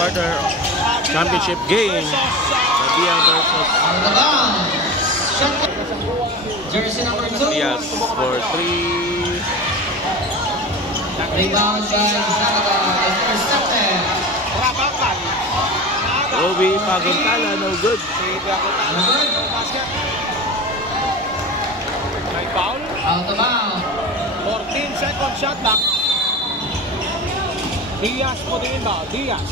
quarter championship game. Pavia versus Jersey number 2. Diaz for 3. Rebound by Zaraga. Intercepted. Obi Paguntala, no good. May foul. Out of bounds. 14-second shot clock. Diaz po din inbound. Diaz.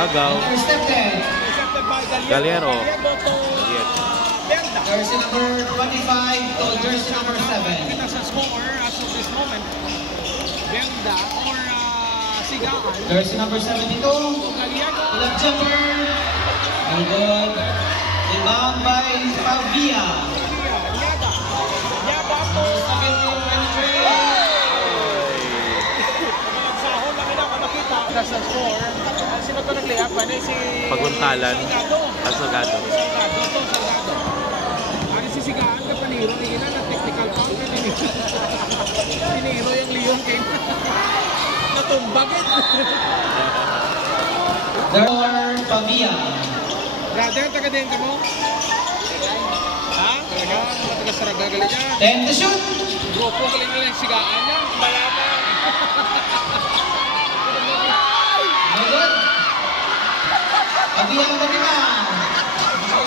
Agaw. Intercepted. Intercepted by Galiero. Jersey number 25 to jersey number 7. Kita sa score as of this moment. Belda or Sigaan. Jersey number 72. Galiero. Left jumper. No good. Rebound by Pavia. Yaga. Yaga po. Second row penetrate. Sahol lang nila kung makita. Sa score. Sino ito nag-layup? Si Paguntalan. Salgado. Salgado. Salgado. Ano si Sigaan ka paniro? Hindi na technical foul na piniro yung Leon King. Natumbagit. There Pavia. Brother, taga din ka mo? Ha? Talaga? Mga taga-Saraga galing niya. 10 to shoot. Grupo galing nila yung Sigaan niya. Malaman. No good. Pavia ang rebound.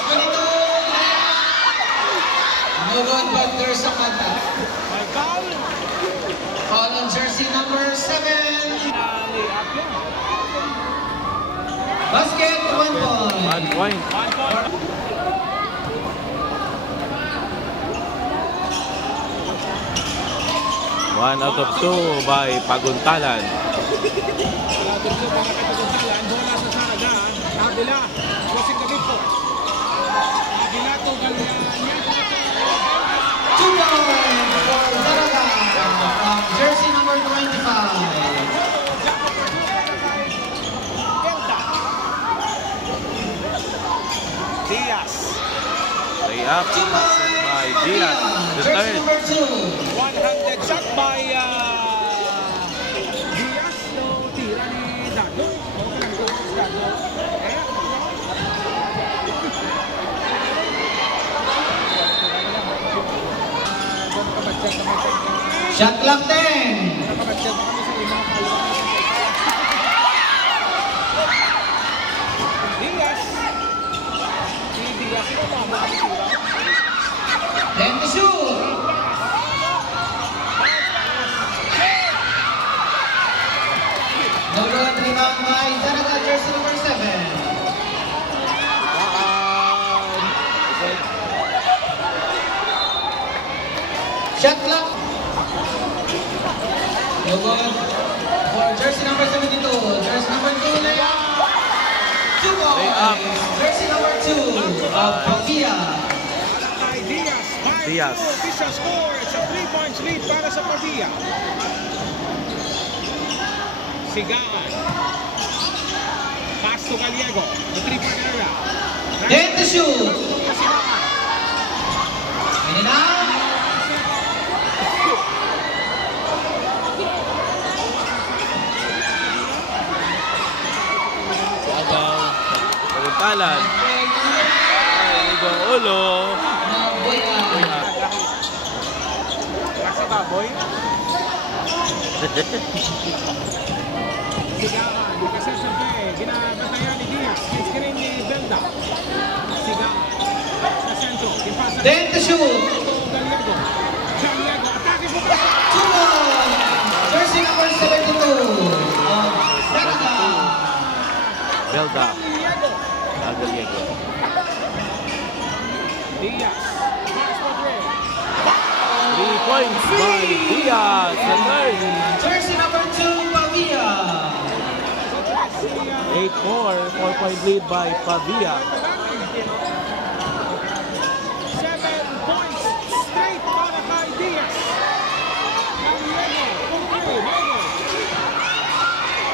Ganito. No good, but there's a contact. May foul. Foul on jersey number 7. Layup yan. Basket, 1 point. 1 point. 1 point. One out of 2 by Paguntalan. Dito para kay Paguntalan. Bola sa Saraga. Nabila. Crossing the midcourt. Nabila to Galianya. 2 points for Zaraga from jersey number 25. Diaz. Layup by Diaz. The Jersey third. number 2. One-handed shot by Diaz. No, tira ni Dado. Walang goal si Dado. Shot clock 10. Nakabatsyat na kami sa limang kalwa. Diaz. Si Diaz. Sino ba? Baka tira. 10 to shoot. No good, rebound by Zaraga, jersey number 7. Shot clock. No good for jersey number 72. Jersey number 2 layup. 2 Layup. points. Jersey number 2 of Pavia. By Diaz. Diaz. Official score. It's a 3-point lead para sa Pavia. Sigaan. Pass to Galiego. The 3-point area. 10 to shoot. Sigaan. And now. Agaw. Paguntalan. Ibang ulo. Kasi baboy. Sigaan. Nakaset sa B. Ginabatayan ni Diaz. Screen ni Belda. Sigaan. Sa sentro. Impasa. 10 to shoot. Galiego. Galiego. Atake po. 2 points. Jersey number 72 of Zaraga. Belda. Galiego. Galiego. Diaz. Pass for 3 points by Diaz. The third. Jersey number 2, Pavia. 8-4. 4-point lead by Pavia. 7 points straight para kay Diaz. Galiego.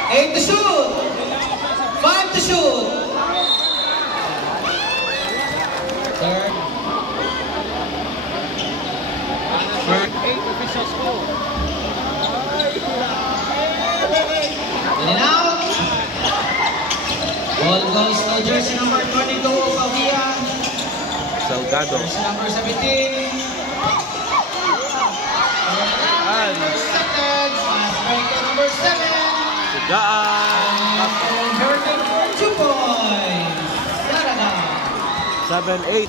8 to shoot. 5 to shoot. Third. 8 official score. goes to jersey number 22, Pavia. Salgado. Jersey number 17. And Intercepted. Fast break to number 7. Sigaan. And Jordan for 2 points. Saraga. 7-8.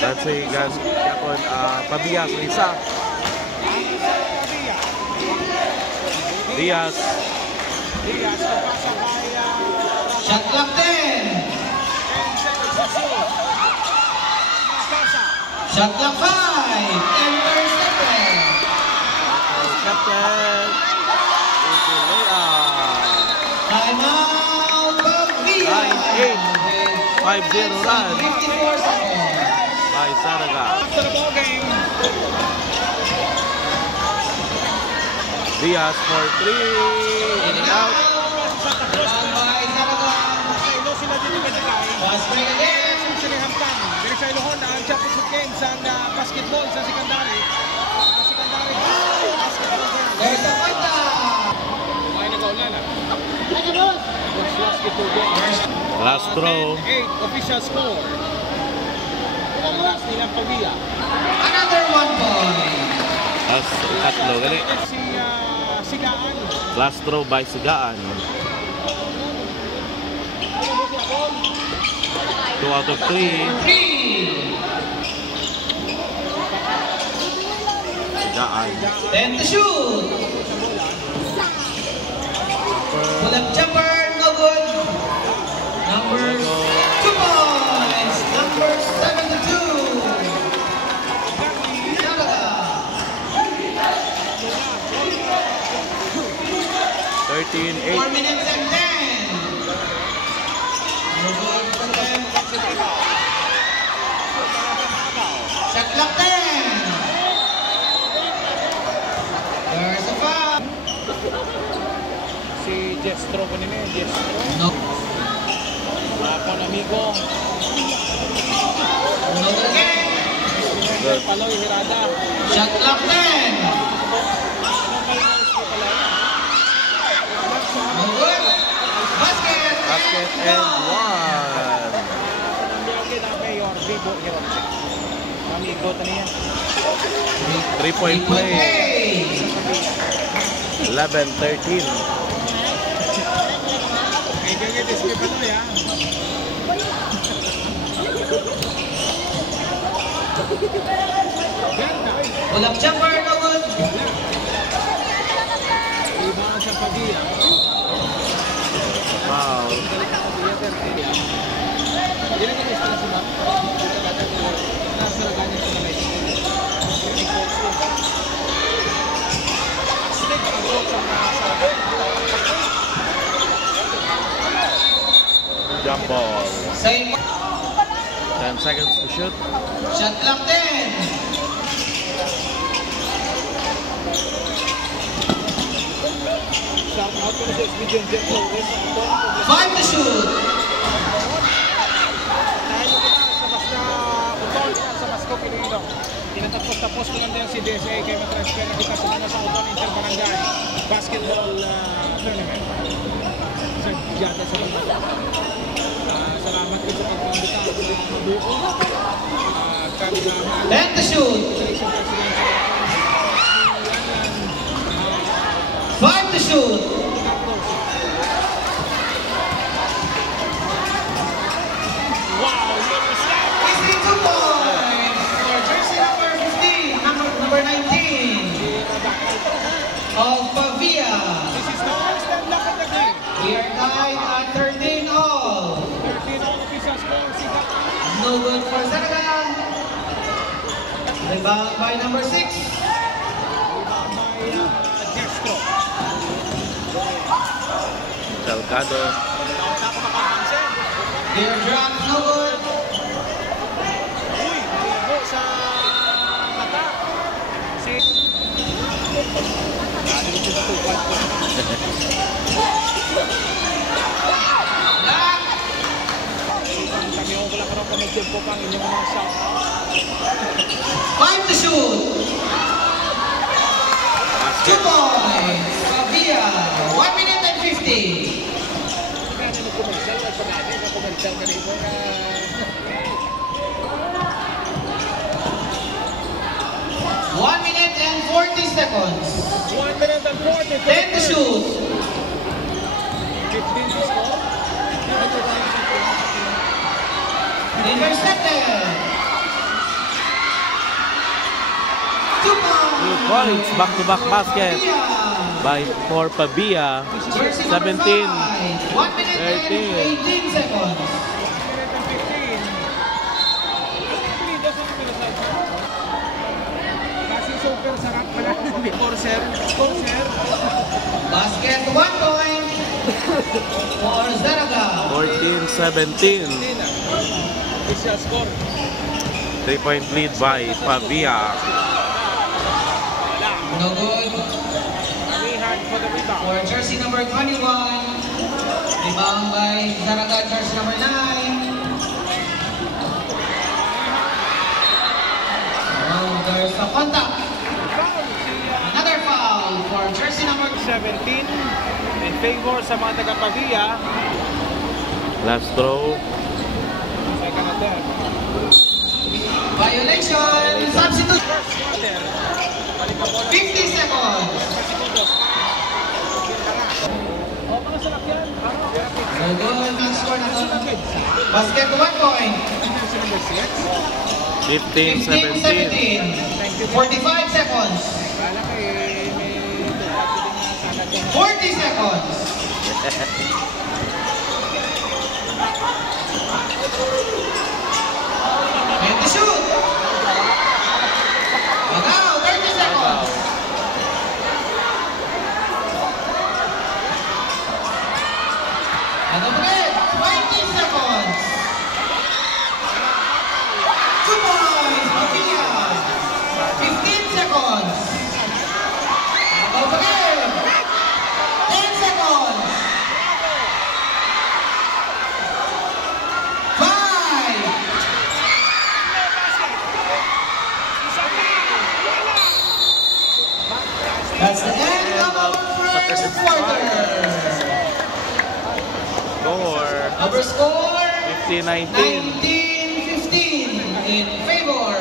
That's a gas yapon Pavia sa isa. Diaz. Shot clock 10. Shot clock 5. Intercepted. Captain. Timeout, Pavia. 5-0 run 54 seconds. by Saraga. After the ball game, Diaz for 3. In and out. Run by Saraga. sa ilo sila dito Medjugay. Fast break again. Sinihamtan. Dili sa Ilohon ang championship game sa basketball sa secondary. Basketball game. There's a falta. Ay nagaulan ah. Last get to go. Last throw. 10-8 official score. Ang last nilang Pavia. Another 1 point. Last tatlo gali. Si Sigaan. Last throw by Sigaan. 2 out of 3. 3. Sigaan. 10 to shoot. Pull up jumper. No good. Number 2 points. Number 7 to 2. Saraga. 4 13-8. minutes and 10. No good for them. Shot clock 10. There's a foul. Si Jestro kanina. Jestro. No. Kapon amigo. No good again. Good. Paloy Hirada. Shot clock 10. No good. Basket. Basket and 1. Amigo taniya. 3-point play. 11-13. Ay ganyan din si Paloy ah. Ganda. Pull up jumper. No good. Ibangan sa Pavia. Wow. Hindi na gusto na si Mark. Nasa ganyan sa Malaysia. Stick ang coach ang nasa. Jump ball. Same. 10 seconds to shoot. Shot clock 10. Shout out ko na sa SB Jen Flores. 5 to shoot. Dahil ko na sa basta utol sa Basko Pinoy. Tinatapos-tapos ko lang din si DSA kay matransfer na kita sa mga sa utol Interbarangay Basketball Tournament. Sa Giyata sa mga. Salamat ko sa pagpambita ko din ang mabuo. Kami 10 to shoot. 5 to shoot. wow, little snap! Easy 2 points for jersey number 15, number 19 of Pavia. This is the first time lock of the game. We are tied at 13 all. 13 all official score, Sigat. No good for Saraga. Rebound by number 6. By Jestro. Salgado. Tapos makapansin. Their drop, no good. Uy, naligo sa mata. Si... Naligo sa tuwan ko. Lock. Kami ko lang karong kamagyan po pang inyong mga shout out. 5 to shoot. 2 points. Pavia. 1 minute and 50. Kaya nila commercial, Pagkali, kakumarisal ka rin mo na... 1 minute and 40 seconds. 1 minute and 40 seconds. 10 to shoot. 15 to score. Intercepted. 2 points. 2 points. Back-to-back basket by for Pavia. Jersey number 17. 5. 1 minute and 13. 18 seconds. 1 minute and 15. Actually, doesn't feel like kasi super sarap pala. Score, sir. Basket 1 point for Zaraga. 14-17. Official score. 3-point lead by Pavia. No good Amihan for the rebound. for jersey number 21. Rebound by Zaraga, jersey number 9. Oh, there's a contact. Another foul for jersey number 17 in favor sa mga taga-Pavia. Last throw. Second attempt. violation. Substitute. First quarter. 50 seconds. Oh, mga salakyan. No good. Ang score na to. Basket 1 point. 15-17. 15-17. 45 seconds. Kala ko eh, may tupat din na sana dyan. 40 seconds. And to shoot. And now, 30 seconds. And the break, 20 seconds. 2 points, Pavia. 15 seconds. And the break, 10 seconds. 5. That's the end of our first quarter. Score. Our score, 15-19. 19-15 in favor